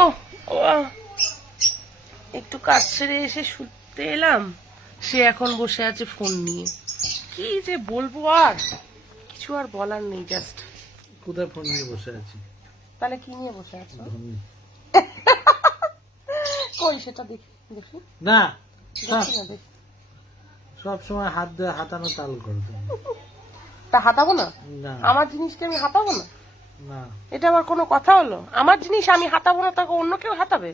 ও একটু কাজ সেরে এসে শুতে এলাম, সে এখন বসে আছে ফোন নিয়ে। কি যে বলবো, আর কিছু আর বলার নেই। জাস্ট কোথায় ফোন নিয়ে বসে আছি? তাহলে কি নিয়ে বসে আছো? ধন্যবাদ। কই সেটা দেখি দেখি না, দেখি না দেখি। সব সময় হাত দিয়ে হাতানো তাল করো তুমি। তা হাতাবো না? না আমার জিনিসকে আমি হাতাবো না? না, এটা আবার কোনো কথা হলো? আমার জিনিস আমি হাতাবো না, তাকে অন্য কেউ হাতাবে?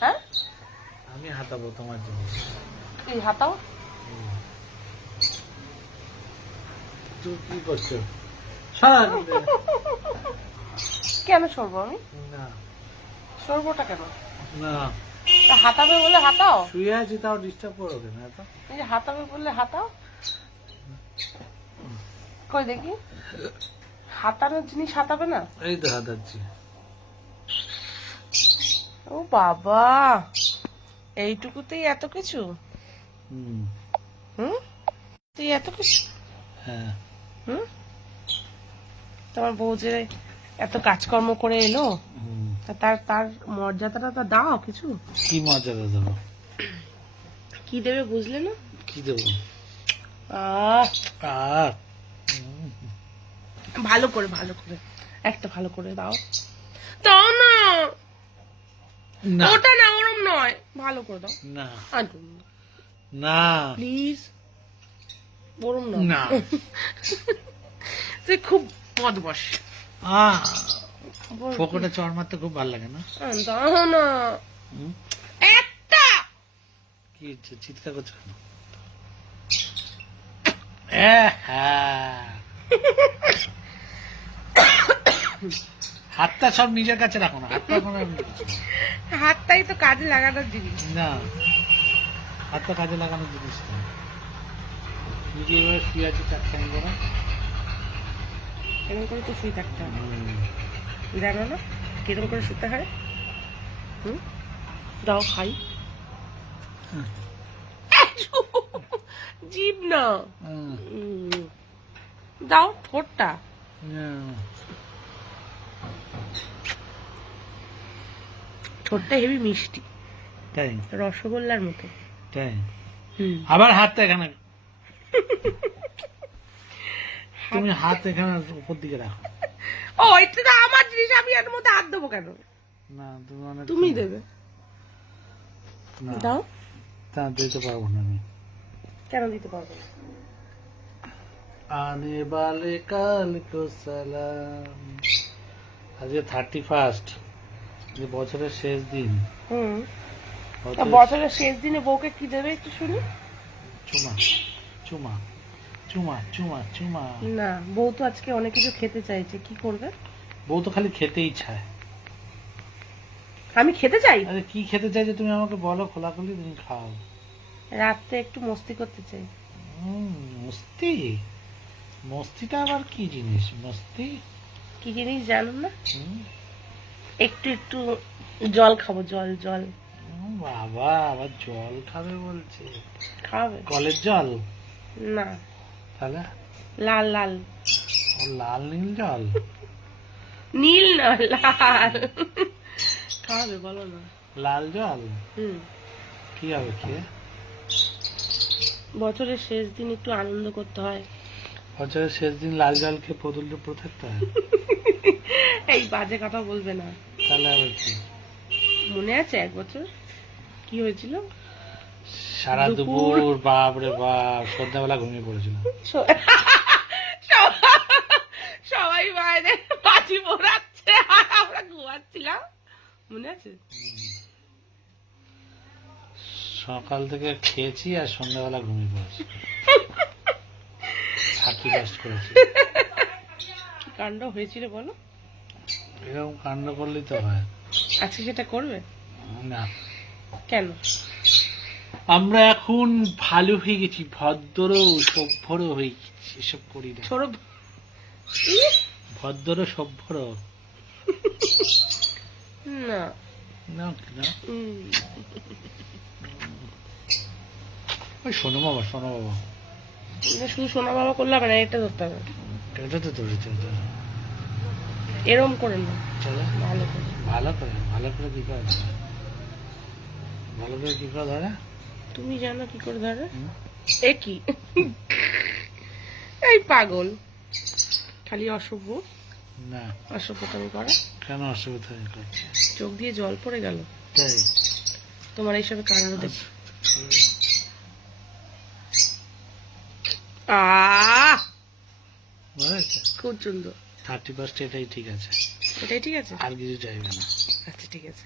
হ্যাঁ, আমি হাতাবো তোমার জিনিস। এই হাতাও। তুই কি করছো? সারাদিন ধরে। কেন সরবো আমি? না সরবোটা কেন? না, তা হাতাবে বলে হাতাও। শুয়ে আছি তাও ডিস্টার্ব করো কেন এত? এই যে হাতাবে বললে হাতাও। কই দেখি, হাতানোর জিনিস হাতাবে না? এই তো হাতাচ্ছি। ও বাবা, এইটুকুতেই এত কিছু? হুম হুম, তুই এত কিছু? হ্যাঁ, হুম, তোমার বউ যে এত কাজকর্ম করে এলো, হুম। তা তার তার মর্যাদাটা তা দাও কিছু। কি মর্যাদা দেবো? কি দেবে বুঝলে না? কি দেবো? আহ, আর ভালো করে ভালো করে একটা ভালো করে দাও। দাও না, না ওটা না, ওরম নয়, ভালো করে দাও। না না না প্লিজ, ওরম নয়। না। তুই খুব বদমাস। ফোকটে চড় মারতে খুব ভালো লাগে না? দাও না হুম? একটা। কি হচ্ছে? চিৎকার করছো কেন? হ্যাঁ, হাতটা সব নিজের কাছে রাখো না, হাতটা কোনো হাতটাই তো কাজে লাগানোর জিনিস। না, হাতটা কাজে লাগানোর জিনিস না। নিজে এবার শুয়ে আছি চারখানি করে। এরকম করে তো শুয়ে থাকতে হবে, জানো না কিরকম করে শুতে হয়? হুম, দাও খাই। জীব না, দাও ঠোঁটটা। ঠোঁটটা হেবি মিষ্টি, তাই রসগোল্লার মতো। তাই হুম, আবার হাতটা এখানে, তুমি হাত এখানে উপর দিকে রাখো। ও এটা তো আমার জিনিস, আমি এর মধ্যে হাত দেবো কেন? না তুমি অনেক তুমি দেবে। না, দাও। তা দিতে পারবো না আমি। কেন দিতে পারবো না? आने वाले काल को সালাম। আজকে 31st, যে বছরের শেষ দিন। হুম, তা বছরের বছরের শেষ দিনে বউকে কি দেবে একটু শুনি? চুমা চুমা চুমা চুমা চুমা। না, বউ তো আজকে অনেক কিছু খেতে চাইছে, কি করবে? বউ তো খালি খেতেই চায়। আমি খেতে চাই? আরে কি খেতে চাই যে তুমি আমাকে বলো খোলাখুলি, তুমি খাও। রাতে একটু মস্তি করতে চাই। মস্তি? মস্তিটা আবার কি জিনিস? মস্তি কি জিনিস জানো না? হুম, একটু একটু জল খাবো, জল জল। বাবা আবার জল খাবে বলছে? খাবে? কলের জল? না, তাহলে লাল লাল। ও লাল নীল জল? নীল না, লাল। খাবে বলো না। লাল জল হুম, কি হবে খেয়ে? বছরের শেষ দিন একটু আনন্দ করতে হয়। বছরের শেষ দিন লাল জল খেয়ে পদুল উপর থাকতে হয়? এই বাজে কথা বলবে না। তাহলে আবার কি? মনে আছে এক বছর কি হয়েছিল? সারা দুপুর। দুপুর বাপরে বাপ, সন্ধ্যাবেলা ঘুমিয়ে পড়েছিল। সবাই বাইরে বাজি পোড়াচ্ছে আর আমরা ঘুমাচ্ছিলাম, মনে আছে? সকাল থেকে খেয়েছি আর সন্ধ্যাবেলা ঘুমিয়ে পড়েছি। সাক্ষী বাস্ট করেছি। কি কাণ্ড হয়েছিল বলো? এরকম কাণ্ড করলেই তো হয়। আজকে সেটা করবে না, কেন? আমরা এখন ভালো হয়ে গেছি, ভদ্র সভ্যর হয়ে গেছি, এসব করি না। ছোট ভদ্র সভ্যর না। না না। উম, ওই শোনো বাবা, শোনো বাবা, এটা শুধু সোনা বাবা করলে হবে না, এটা ধরতে হবে। এটা তো ধরেছে। এরম করে না, চলো ভালো করে। ভালো করে কি করে ধরে? ভালো করে কি করে ধরে? তুমি জানো কি করে ধরে? হুম? এ কি এই পাগল, খালি অসভ্য, না, অসভ্যতামি করে। কেন অসুবিধা করছে? চোখ দিয়ে জল পড়ে গেল তাই? তোমার এইসবে কাণ্ড দেখে। আহ বুঝেছো? খুব সুন্দর। 31 এটাই ঠিক আছে, এটাই ঠিক আছে। আর কিছু চাইবে না। আচ্ছা ঠিক আছে।